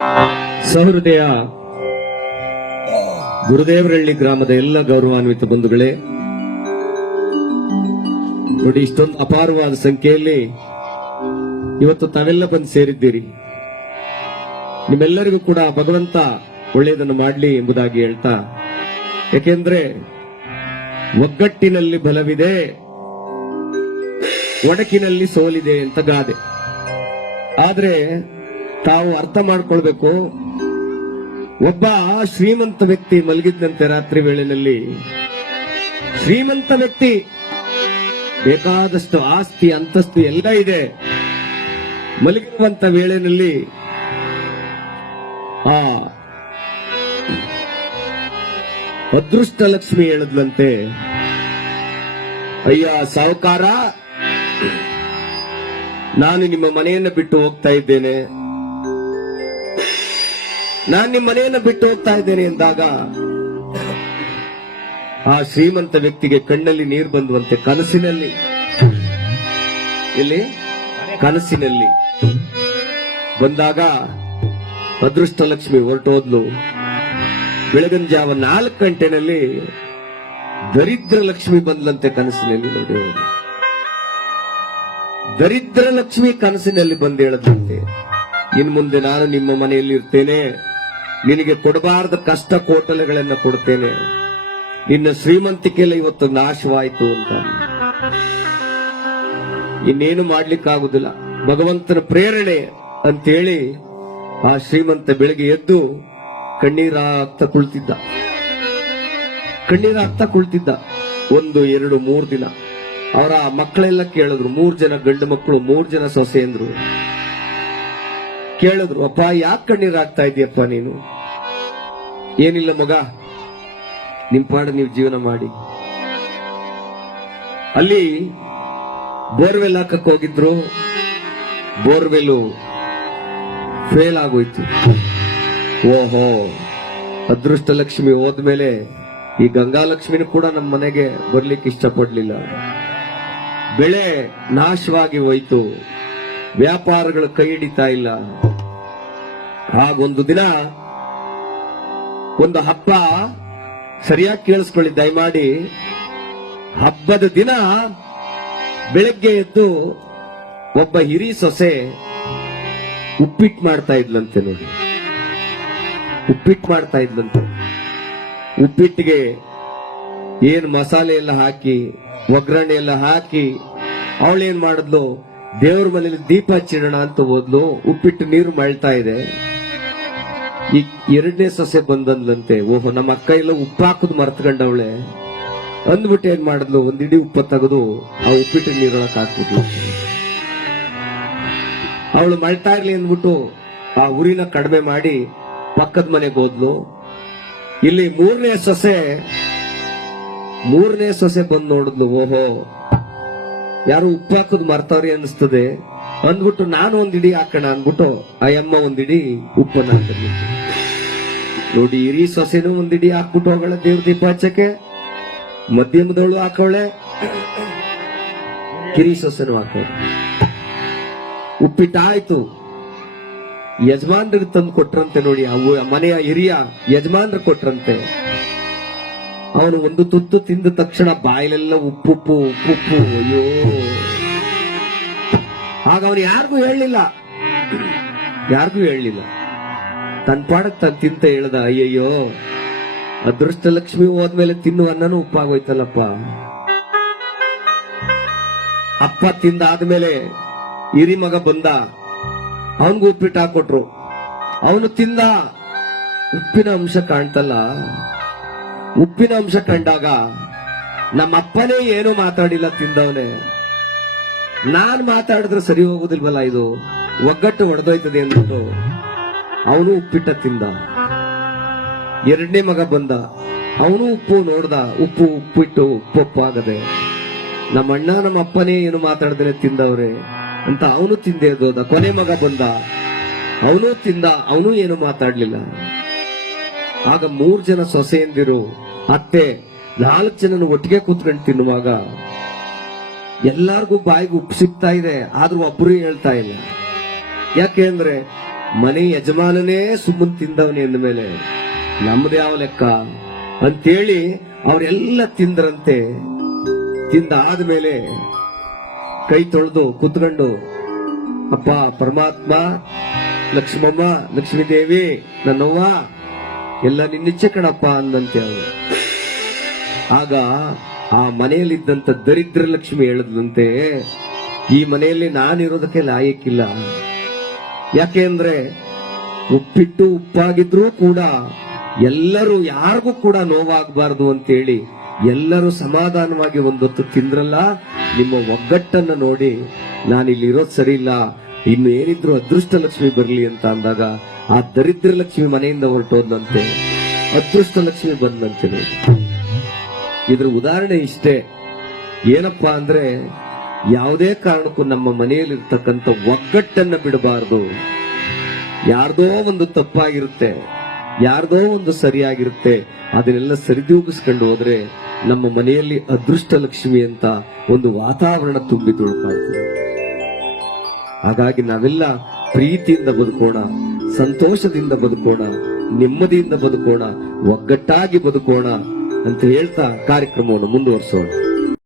ಸಹೃದಯ ಗುರುದೇವರಹಳ್ಳಿ ಗ್ರಾಮದ ಎಲ್ಲ ಗೌರವಾನ್ವಿತ ಬಂಧುಗಳೇ, ನೋಡಿ ಇಷ್ಟೊಂದು ಅಪಾರವಾದ ಸಂಖ್ಯೆಯಲ್ಲಿ ಇವತ್ತು ತಾವೆಲ್ಲ ಬಂದು ಸೇರಿದ್ದೀರಿ. ನಿಮ್ಮೆಲ್ಲರಿಗೂ ಕೂಡ ಭಗವಂತ ಒಳ್ಳೆಯದನ್ನು ಮಾಡಲಿ ಎಂಬುದಾಗಿ ಹೇಳ್ತಾ, ಯಾಕೆಂದ್ರೆ ಒಗ್ಗಟ್ಟಿನಲ್ಲಿ ಬಲವಿದೆ, ಒಡಕಿನಲ್ಲಿ ಸೋಲಿದೆ ಅಂತ ಗಾದೆ. ಆದ್ರೆ ತಾವು ಅರ್ಥ ಮಾಡ್ಕೊಳ್ಬೇಕು, ಒಬ್ಬ ಶ್ರೀಮಂತ ವ್ಯಕ್ತಿ ಮಲಗಿದ್ದಂತೆ ರಾತ್ರಿ ವೇಳೆಯಲ್ಲಿ, ಶ್ರೀಮಂತ ವ್ಯಕ್ತಿ ಬೇಕಾದಷ್ಟು ಆಸ್ತಿ ಅಂತಸ್ತು ಎಲ್ಲ ಇದೆ, ಮಲಗಿರುವಂತ ವೇಳೆಯಲ್ಲಿ ಆ ಅದೃಷ್ಟ ಲಕ್ಷ್ಮಿ ಹೇಳಿದ್ಲಂತೆ, ಅಯ್ಯ ಸಾಹುಕಾರ, ನಾನು ನಿಮ್ಮ ಮನೆಯನ್ನು ಬಿಟ್ಟು ಹೋಗ್ತಾ ಇದ್ದೇನೆ, ನಾನು ನಿಮ್ಮ ಮನೆಯನ್ನು ಬಿಟ್ಟು ಹೋಗ್ತಾ ಇದ್ದೇನೆ ಎಂದಾಗ ಆ ಶ್ರೀಮಂತ ವ್ಯಕ್ತಿಗೆ ಕಣ್ಣಲ್ಲಿ ನೀರು ಬಂದುವಂತೆ, ಕನಸಿನಲ್ಲಿ, ಇಲ್ಲಿ ಕನಸಿನಲ್ಲಿ ಬಂದಾಗ ಅದೃಷ್ಟ ಲಕ್ಷ್ಮಿ ಹೊರಟೋದ್ಲು. ಬೆಳಗಿನ ಜಾವ 4 ಗಂಟೆನಲ್ಲಿ ದರಿದ್ರ ಲಕ್ಷ್ಮಿ ಬಂದ್ಲಂತೆ ಕನಸಿನಲ್ಲಿ. ನೋಡಿ, ದರಿದ್ರ ಲಕ್ಷ್ಮಿ ಕನಸಿನಲ್ಲಿ ಬಂದು ಹೇಳದಂತೆ, ಇನ್ ಮುಂದೆ ನಾನು ನಿಮ್ಮ ಮನೆಯಲ್ಲಿ ಇರ್ತೇನೆ, ನಿನಗೆ ಕೊಡಬಾರದ ಕಷ್ಟ ಕೋಟಲೆಗಳನ್ನ ಕೊಡ್ತೇನೆ, ನಿನ್ನ ಶ್ರೀಮಂತಿಕೆಲ್ಲ ಇವತ್ತು ನಾಶವಾಯಿತು ಅಂತ. ಇನ್ನೇನು ಮಾಡ್ಲಿಕ್ಕಾಗುದಿಲ್ಲ, ಭಗವಂತನ ಪ್ರೇರಣೆ ಅಂತೇಳಿ ಆ ಶ್ರೀಮಂತ ಬೆಳಿಗ್ಗೆ ಎದ್ದು ಕಣ್ಣೀರಾಗ್ತಾ ಕುಳಿತಿದ್ದ. 1, 2, 3 ದಿನ ಅವರ ಮಕ್ಕಳೆಲ್ಲ ಕೇಳಿದ್ರು. 3 ಜನ ಗಂಡು ಮಕ್ಕಳು, 3 ಜನ ಸೊಸೆಯಂದ್ರು ಕೇಳಿದ್ರು, ಅಪ್ಪ ಯಾಕೆ ಕಣ್ಣೀರಾಗ್ತಾ ಇದೆಯಪ್ಪ ನೀನು? ಏನಿಲ್ಲ ಮಗ, ನಿಮ್ ಪಾಡ ನೀವು ಜೀವನ ಮಾಡಿ. ಅಲ್ಲಿ ಬೋರ್ವೆಲ್ ಹಾಕಕ್ ಹೋಗಿದ್ರು, ಬೋರ್ವೆಲ್ ಫೇಲ್ ಆಗೋಯ್ತು. ಓಹೋ, ಅದೃಷ್ಟ ಲಕ್ಷ್ಮಿ ಹೋದ್ಮೇಲೆ ಈ ಗಂಗಾಲಕ್ಷ್ಮಿನೂ ಕೂಡ ನಮ್ಮ ಮನೆಗೆ ಬರ್ಲಿಕ್ಕೆ ಇಷ್ಟಪಡ್ಲಿಲ್ಲ. ಬೆಳೆ ನಾಶವಾಗಿ ಹೋಯ್ತು, ವ್ಯಾಪಾರಗಳು ಕೈ ಹಿಡಿತಾ ಇಲ್ಲ. ಹಾಗೊಂದು ದಿನ ಒಂದು ಹಬ್ಬ, ಸರಿಯಾಗಿ ಕೇಳಿಸ್ಕೊಳ್ಳಿ ದಯಮಾಡಿ. ಹಬ್ಬದ ದಿನ ಬೆಳಗ್ಗೆ ಎದ್ದು ಒಬ್ಬ ಹಿರಿ ಸೊಸೆ ಉಪ್ಪಿಟ್ಟು ಮಾಡ್ತಾ ಇದ್ಲಂತೆ. ನೋಡಿ, ಉಪ್ಪಿಟ್ಟು ಮಾಡ್ತಾ ಇದ್ಲಂತೆ. ಉಪ್ಪಿಟ್ಟಿಗೆ ಏನು ಮಸಾಲೆ ಎಲ್ಲ ಹಾಕಿ, ಒಗ್ಗರಣೆ ಎಲ್ಲ ಹಾಕಿ, ಅವಳೇನ್ ಮಾಡಿದ್ಲು, ದೇವ್ರ ಮನೇಲಿ ದೀಪ ಹಚ್ಚಿಡೋಣ ಅಂತ ಹೋದ್ಲು. ಉಪ್ಪಿಟ್ಟು ನೀರು ಮಳ್ತಾ ಇದೆ. ಈ 2ನೇ ಸೊಸೆ ಬಂದಂತೆ, ಓಹೋ ನಮ್ಮ ಅಕ್ಕ ಎಲ್ಲ ಉಪ್ಪು ಹಾಕುದು ಮರ್ತ್ಕೊಂಡವಳೆ ಅಂದ್ಬಿಟ್ಟು ಏನ್ ಮಾಡಿದ್ಲು, ಒಂದಿಡೀ ಉಪ್ಪ ತೆಗೆದು ಆ ಉಪ್ಪಿಟ್ಟು ನೀರೊಳಕ್ ಹಾಕ್ಬಿಟ್ಲು. ಅವಳು ಮಳ್ತಾ ಇರ್ಲಿ ಅಂದ್ಬಿಟ್ಟು ಆ ಉರಿನ ಕಡಿಮೆ ಮಾಡಿ ಪಕ್ಕದ ಮನೆಗೆ ಹೋದ್ಲು. ಇಲ್ಲಿ 3ನೇ ಸೊಸೆ ಬಂದು ನೋಡಿದ್ಲು, ಓಹೋ ಯಾರು ಉಪ್ಪು ಹಾಕುದು ಮರ್ತವ್ರಿ ಅನಿಸ್ತದೆ ಅಂದ್ಬಿಟ್ಟು ನಾನು ಒಂದಿಡಿ ಹಾಕೋಣ ಅಂದ್ಬಿಟ್ಟು ಆ ಅಮ್ಮ ಒಂದಿಡಿ ಉಪ್ಪನ್ನ ಹಾಕಿದ್ಲು. ನೋಡಿ, ಹಿರಿ ಸೊಸೆನೂ ಒಂದಿಡಿ ಹಾಕ್ಬಿಟ್ಟು ಹೋಗಳ ದೇವ್ರ ದೀಪ ಹಚ್ಚಕ್ಕೆ, ಮಧ್ಯಮದವಳು ಹಾಕವಳೆ, ಕಿರಿ ಸೊಸೆನೂ ಹಾಕವಳೆ. ಉಪ್ಪಿಟ್ಟಾಯ್ತು, ಯಜಮಾನ್ರಿಗೆ ತಂದು ಕೊಟ್ರಂತೆ. ನೋಡಿ, ಮನೆಯ ಹಿರಿಯ ಯಜಮಾನ್ರು ಕೊಟ್ರಂತೆ. ಅವನು ಒಂದು ತುತ್ತು ತಿಂದ ತಕ್ಷಣ ಬಾಯಿಲೆಲ್ಲ ಉಪ್ಪುಪ್ಪು. ಅಯ್ಯೋ, ಆಗ ಅವನು ಯಾರಿಗೂ ಹೇಳಲಿಲ್ಲ, ತನ್ನ ಪಾಡಕ್ ತಾನು ತಿಂತ ಹೇಳ್ದ, ಅಯ್ಯಯ್ಯೋ ಅದೃಷ್ಟ ಲಕ್ಷ್ಮಿ ಹೋದ್ಮೇಲೆ ತಿನ್ನುವ ಅನ್ನನೂ ಉಪ್ಪಾಗೋಯ್ತಲ್ಲಪ್ಪ. ಅಪ್ಪ ತಿಂದ ಆದ್ಮೇಲೆ ಹಿರಿ ಮಗ ಬಂದ, ಅವನ್ಗೂ ಉಪ್ಪಿಟ್ಟು ಹಾಕೊಟ್ರು. ಅವನು ತಿಂದ, ಉಪ್ಪಿನ ಅಂಶ ಕಾಣ್ತಲ್ಲ. ಉಪ್ಪಿನ ಅಂಶ ಕಂಡಾಗ ನಮ್ಮ ಅಪ್ಪನೇ ಏನೂ ಮಾತಾಡಿಲ್ಲ, ತಿಂದವನೇ. ನಾನ್ ಮಾತಾಡಿದ್ರೆ ಸರಿ ಹೋಗುದಿಲ್ವಲ್ಲ, ಇದು ಒಗ್ಗಟ್ಟು ಒಡೆದೋಯ್ತದೆ ಅಂದ್ಬಿಟ್ಟು ಅವನು ಉಪ್ಪಿಟ್ಟ ತಿಂದ. 2ನೇ ಮಗ ಬಂದ, ಅವನು ಉಪ್ಪು ನೋಡ್ದ, ಉಪ್ಪಿಟ್ಟು ಉಪ್ಪುಪ್ಪಾಗದೆ, ನಮ್ಮ ಅಣ್ಣ ನಮ್ಮ ಅಪ್ಪನೇ ಏನು ಮಾತಾಡದೇನೆ ತಿಂದವ್ರೆ ಅಂತ ಅವನು ತಿಂದೇ ಹೋದ. ಕೊನೆ ಮಗ ಬಂದ, ಅವನು ತಿಂದ, ಅವನು ಏನು ಮಾತಾಡ್ಲಿಲ್ಲ. ಆಗ 3 ಜನ ಸೊಸೆಯಂದಿರು, ಅತ್ತೆ 4 ಜನನು ಒಟ್ಟಿಗೆ ಕೂತ್ಕೊಂಡು ತಿನ್ನುವಾಗ ಎಲ್ಲಾರ್ಗೂ ಬಾಯಿಗೆ ಉಪ್ಪು ಸಿಗ್ತಾ ಇದೆ, ಆದ್ರೂ ಒಬ್ರು ಹೇಳ್ತಾ ಇಲ್ಲ. ಯಾಕೆ ಅಂದ್ರೆ ಮನೆ ಯಜಮಾನನೇ ಸುಮ್ಮನೆ ತಿಂದವನೇ ಅಂದ ಮೇಲೆ ನಮ್ದು ಯಾವ ಲೆಕ್ಕ ಅಂತೇಳಿ ಅವರೆಲ್ಲ ತಿಂದ್ರಂತೆ. ತಿಂದಾದ್ಮೇಲೆ ಕೈ ತೊಳೆದು ಕೂತ್ಕೊಂಡು, ಅಪ್ಪ ಪರಮಾತ್ಮ, ಲಕ್ಷ್ಮಮ್ಮ, ಲಕ್ಷ್ಮೀದೇವಿ, ನನ್ನವ್ವ ಎಲ್ಲ ನಿನ್ನಿಚ್ಛೆ ಕಣಪ್ಪ ಅಂದಂತೆ ಅವರು. ಆಗ ಆ ಮನೆಯಲ್ಲಿದ್ದಂತ ದರಿದ್ರ ಲಕ್ಷ್ಮಿ ಹೇಳದಂತೆ, ಈ ಮನೆಯಲ್ಲಿ ನಾನಿರೋದಕ್ಕೆ ಲಾಯಕ್ಕಿಲ್ಲ. ಯಾಕೆಂದ್ರೆ ಉಪ್ಪಿಟ್ಟು ಉಪ್ಪಾಗಿದ್ರೂ ಕೂಡ ಎಲ್ಲರೂ ಯಾರಿಗೂ ಕೂಡ ನೋವಾಗಬಾರದು ಅಂತೇಳಿ ಎಲ್ಲರೂ ಸಮಾಧಾನವಾಗಿ ಒಂದೊತ್ತು ತಿಂದ್ರಲ್ಲ, ನಿಮ್ಮ ಒಗ್ಗಟ್ಟನ್ನ ನೋಡಿ ನಾನಿಲ್ಲಿ ಇರೋದ್ ಸರಿ ಇಲ್ಲ, ಇನ್ನು ಏನಿದ್ರು ಅದೃಷ್ಟ ಲಕ್ಷ್ಮಿ ಬರ್ಲಿ ಅಂತ ಅಂದಾಗ ಆ ದರಿದ್ರ ಲಕ್ಷ್ಮಿ ಮನೆಯಿಂದ ಹೊರಟೋದಂತೆ, ಅದೃಷ್ಟ ಲಕ್ಷ್ಮಿ ಬಂದಂತೆ. ಇದ್ರ ಉದಾಹರಣೆ ಇಷ್ಟೇ. ಏನಪ್ಪಾ ಅಂದ್ರೆ, ಯಾವುದೇ ಕಾರಣಕ್ಕೂ ನಮ್ಮ ಮನೆಯಲ್ಲಿರ್ತಕ್ಕಂಥ ಒಗ್ಗಟ್ಟನ್ನ ಬಿಡಬಾರದು. ಯಾರ್ದೋ ಒಂದು ತಪ್ಪಾಗಿರುತ್ತೆ, ಯಾರ್ದೋ ಒಂದು ಸರಿಯಾಗಿರುತ್ತೆ, ಅದನ್ನೆಲ್ಲ ಸರಿದೂಗಿಸ್ಕೊಂಡು ಹೋದ್ರೆ ನಮ್ಮ ಮನೆಯಲ್ಲಿ ಅದೃಷ್ಟ ಲಕ್ಷ್ಮಿ ಅಂತ ಒಂದು ವಾತಾವರಣ ತುಂಬಿ ತುಳುಕಾಡ್ತದೆ. ಹಾಗಾಗಿ ನಾವೆಲ್ಲ ಪ್ರೀತಿಯಿಂದ ಬದುಕೋಣ, ಸಂತೋಷದಿಂದ ಬದುಕೋಣ, ನೆಮ್ಮದಿಯಿಂದ ಬದುಕೋಣ, ಒಗ್ಗಟ್ಟಾಗಿ ಬದುಕೋಣ ಅಂತ ಹೇಳ್ತಾ ಕಾರ್ಯಕ್ರಮವನ್ನು ಮುಂದುವರಿಸೋಣ.